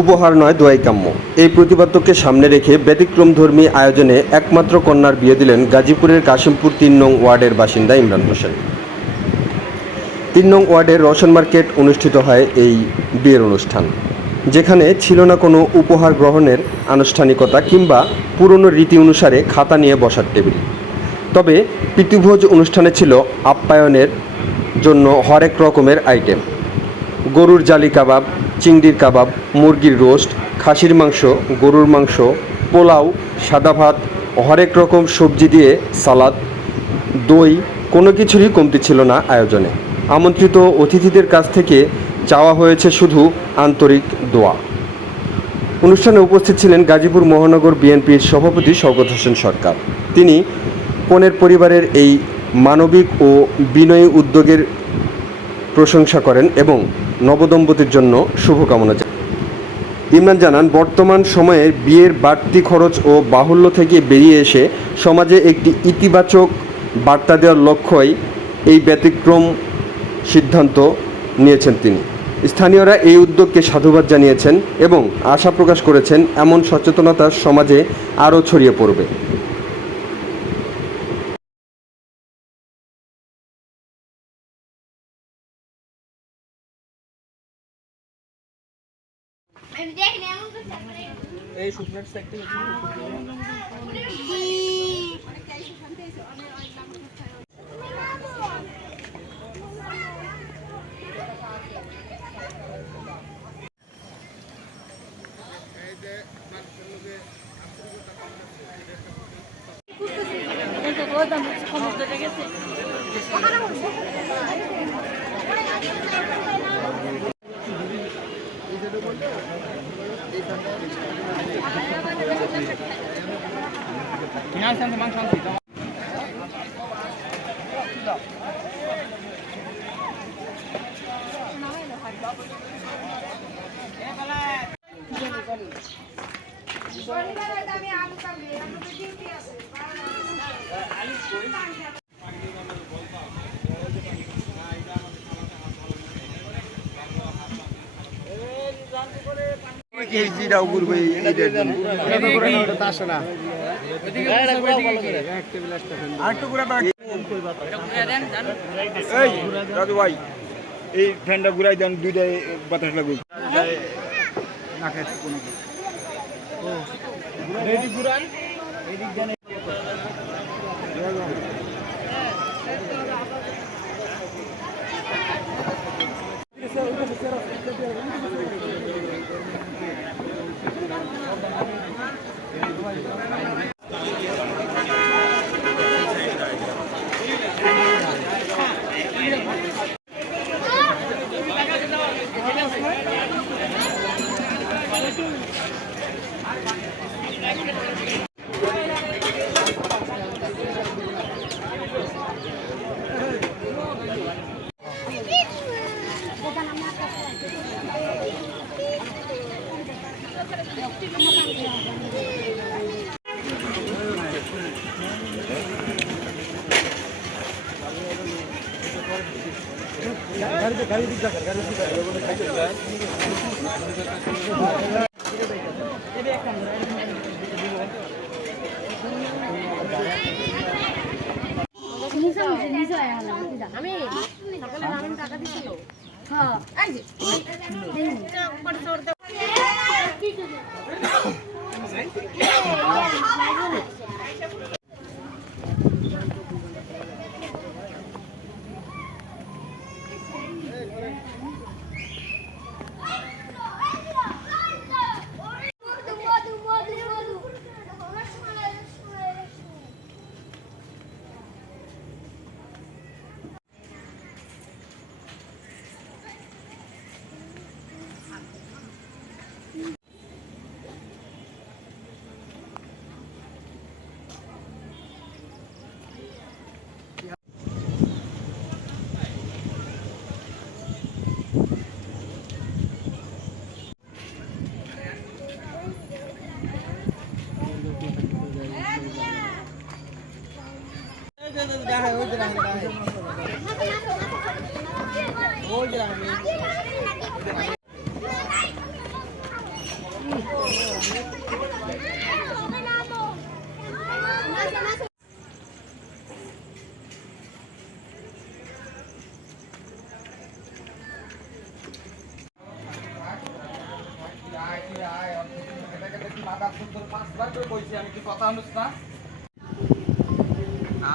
উপহার নয় দোয়াই কাম্য। এই প্রতিপাদ্যকে সামনে রেখে ব্যতিক্রমধর্মী আয়োজনে একমাত্র কন্যার বিয়ে দিলেন গাজীপুরের কাশিমপুর ৩ নং ওয়ার্ডের বাসিন্দা ইমরান হোসেন। ৩ নং ওয়ার্ডের রওশন মার্কেট অনুষ্ঠিত হয় এই বিয়ের অনুষ্ঠান, যেখানে ছিল না কোনো উপহার গ্রহণের আনুষ্ঠানিকতা কিংবা পুরনো রীতি অনুসারে খাতা নিয়ে বসার টেবিল। তবে প্রীতিভোজ অনুষ্ঠানে ছিল আপ্যায়নের জন্য হরেক রকমের আইটেম: গরুর জালি কাবাব, চিংড়ির কাবাব, মুরগির রোস্ট, খাসির মাংস, গরুর মাংস, পোলাও, সাদা ভাত, হরেক রকম সবজি দিয়ে সালাদ, দই, কোনো কিছুরই কমতি ছিল না আয়োজনে। আমন্ত্রিত অতিথিদের কাছ থেকে চাওয়া হয়েছে শুধু আন্তরিক দোয়া। অনুষ্ঠানে উপস্থিত ছিলেন গাজীপুর মহানগর বিএনপির সভাপতি শওকত হোসেন সরকার। তিনি কনের পরিবারের এই মানবিক ও বিনয়ী উদ্যোগের প্রশংসা করেন এবং নবদম্পতির জন্য শুভকামনা জানান। ইমরান জানান, বর্তমান সময়ে বিয়ের বাড়তি খরচ ও বাহুল্য থেকে বেরিয়ে এসে সমাজে একটি ইতিবাচক বার্তা দেওয়ার লক্ষ্যই এই ব্যতিক্রম সিদ্ধান্ত নিয়েছেন তিনি। স্থানীয়রা এই উদ্যোগকে সাধুবাদ জানিয়েছেন এবং আশা প্রকাশ করেছেন এমন সচেতনতা সমাজে আরও ছড়িয়ে পড়বে। রাজু ভাই, এই ফ্যানটা ঘুরাই দেন, দুইটাই বাতাস লাগুক।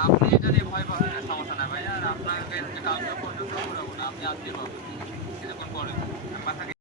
আপনি এটা নিয়ে ভয় পাবেন না, সমস্যা না ভাই। আর আপনাকে কালকে পর্যন্ত ঘুরাবো না, আপনি আজকে পাবেন কিছুক্ষণ পরে।